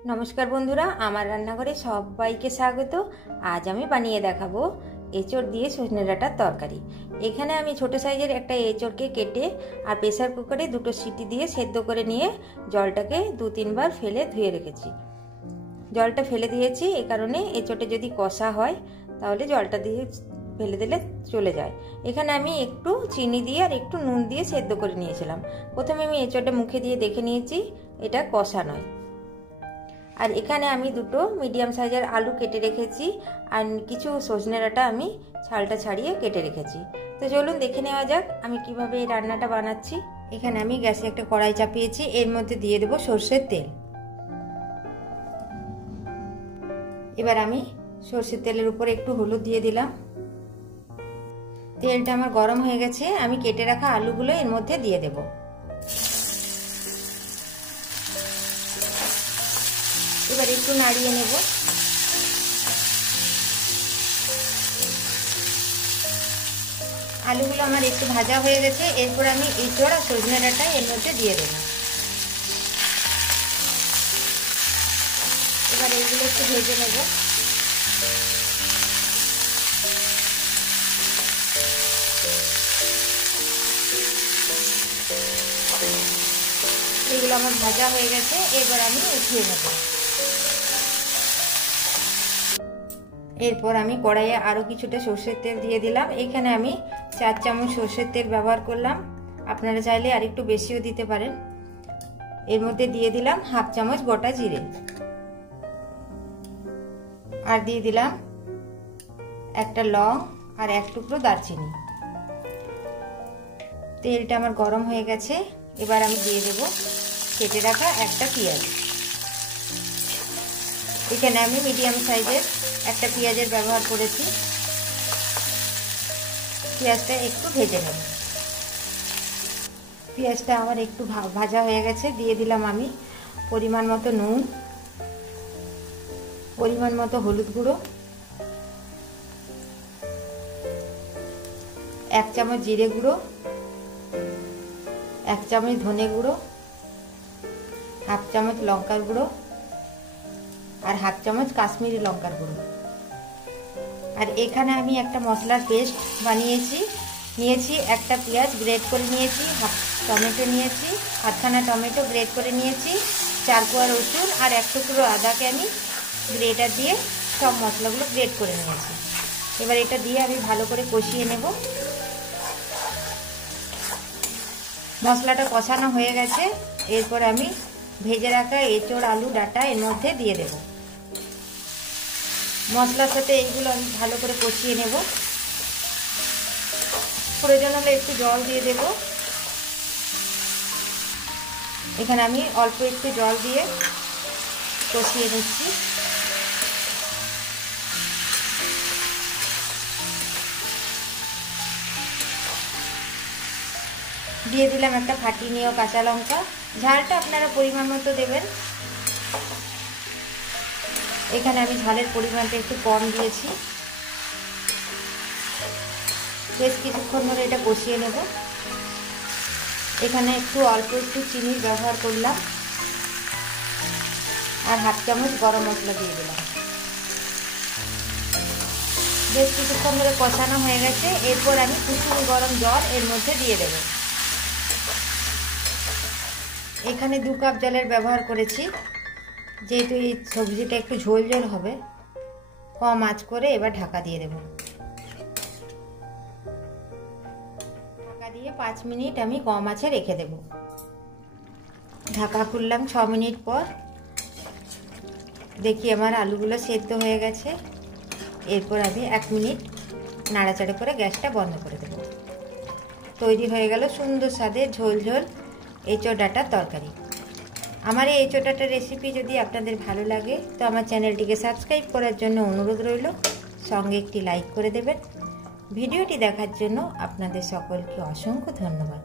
नमस्कार बंधुरा आमार रान्नाघरे सबाइके स्वागत। आज आमी बानिये देखाबो एचोड़ दिए सजने डाटार तरकारी। एखाने आमी छोटो साइजेर एकटा एचोड़के केटे और प्रेसार कुकारे दुटो सीटी दिए सेদ্ধ करे निये जलटाके 2-3 बार फेले धुए रेखेछि। जलटा फेले दिएछि ए कारणे एचोड़े यदि कषा हय ताहले जलटा दिए फेले दिले चले जाए। एखाने आमी एकटू चीनी दिए और एकटू नुन दिए सेদ্ধ करे नियेछिलाम। प्रथमे आमी एचोड़टा मुखे दिए देखे नियेछि एटा कषा नय। और एखाने आमी दुटो मीडियम साइजेर आलू केटे रेखेछि और किछु सजने डाटा आमी छालटा छाड़िए केटे रेखेछि। तो चलुन देखे नेওয়া যাক आमी किभाबे এই রান্নাটা বানাচ্ছি। এখানে আমি গ্যাসে একটা কড়াই চাপিয়েছি, এর মধ্যে দিয়ে দেব সরষের তেল। এবার আমি সরষের তেলের উপরে একটু হলুদ দিয়ে দিলাম। তেলটা আমার গরম হয়ে গেছে, আমি কেটে রাখা আলুগুলো এর মধ্যে দিয়ে দেব। এবার একটু নাড়িয়ে নেব। আলুগুলো আমার একটু ভাজা হয়ে গেছে, এরপর আমি এঁচোড় আর সজনে ডাঁটা এর মধ্যে দিয়ে দেব। এবার এগুলো একটু ভেজে নেব। এগুলো আমার ভাজা হয়ে গেছে, এবার আমি উঠিয়ে নেব। এরপর আমি কড়াইয়ে আরো কিছুটা সরষের তেল দিয়ে দিলাম। এখানে আমি 4 চামচ সরষের তেল ব্যবহার করলাম, আপনারা চাইলে আরেকটু বেশিও দিতে পারেন। এর মধ্যে দিয়ে দিলাম হাফ চামচ গোটা জিরে আর দিয়ে দিলাম একটা লং আর এক টুকরো দারচিনি। তেলটা আমার গরম হয়ে গেছে, এবার আমি দিয়ে দেব কেটে রাখা একটা পেঁয়াজ। এখানে আমি মিডিয়াম সাইজের একটা পেঁয়াজের ব্যবহার করেছি। পেঁয়াজটা একটু ভেজে নেব। পেঁয়াজটা আমার একটু ভাজা হয়ে গেছে, দিয়ে দিলাম আমি পরিমাণ মতো নুন, পরিমাণ মতো হলুদ গুঁড়ো, 1 চামচ জিরে গুঁড়ো, 1 চামচ ধনে গুঁড়ো, হাফ চামচ লঙ্কার গুঁড়ো আর হাফ চামচ কাশ্মীরি লঙ্কার গুঁড়ো। আর এখানে আমি একটা মশলার পেস্ট নিয়েছি একটা পেঁয়াজ গ্রেট করে নিয়েছি, হাফ টমেটো নিয়েছি, আধখানা টমেটো গ্রেট করে নিয়েছি, 4 কোয়া রসুন আর 1 টুকরো আদাকে আমি গ্রেটার দিয়ে সব মশলাগুলো গ্রেট করে নিয়েছি। এবার এটা দিয়ে আমি ভালো করে কষিয়ে নেব। মশলাটা কষানো হয়ে গেছে, এরপর আমি ভেজে রাখা এঁচোড় আলু ডাঁটা এর মধ্যে দিয়ে দেব। মশলার সাথে এইগুলো আমি ভালো করে কষিয়ে নেব। প্রয়োজন হলে একটু জল দিয়ে দেব। এখানে আমি অল্প একটু জল দিয়ে কষিয়ে নিচ্ছি। দিয়ে দিলাম একটা ফাটিয়ে নেওয়া কাঁচা লঙ্কা। ঝালটা আপনারা পরিমাণ মতো দেবেন। এখানে আমি ঝালের পরিমাণটা একটু কম দিয়েছি। বেশ কিছুক্ষণ ধরে এটা কষিয়ে নেব। এখানে অল্প একটু চিনির ব্যবহার করলাম আর হাফ চামচ গরম মশলা দিয়ে দিলাম। বেশ কিছুক্ষণ ধরে কষানো হয়ে গেছে, এরপর আমি কুসুম গরম জল এর মধ্যে দিয়ে দেব। এখানে 2 কাপ জলের ব্যবহার করেছি, যেহেতু এই সবজিটা একটু ঝোল ঝোল হবে, কম আঁচ করে এবার ঢাকা দিয়ে দেব। ঢাকা দিয়ে 5 মিনিট আমি কম আঁচে রেখে দেব। ঢাকা খুললাম 6 মিনিট পর, দেখি আমার আলুগুলো সেদ্ধ হয়ে গেছে। এরপর আমি 1 মিনিট নাড়াচাড়া করে গ্যাসটা বন্ধ করে দেব। তৈরি হয়ে গেল সুন্দর স্বাদের ঝোল ঝোল এঁচোড় ডাঁটার তরকারি। আমার এই এঁচোড় ডাঁটার রেসিপি যদি আপনাদের ভালো লাগে তো আমার চ্যানেলটিকে সাবস্ক্রাইব করার জন্য অনুরোধ রইল, সঙ্গে একটি লাইক করে দেবেন। ভিডিওটি দেখার জন্য আপনাদের সকলকে অসংখ্য ধন্যবাদ।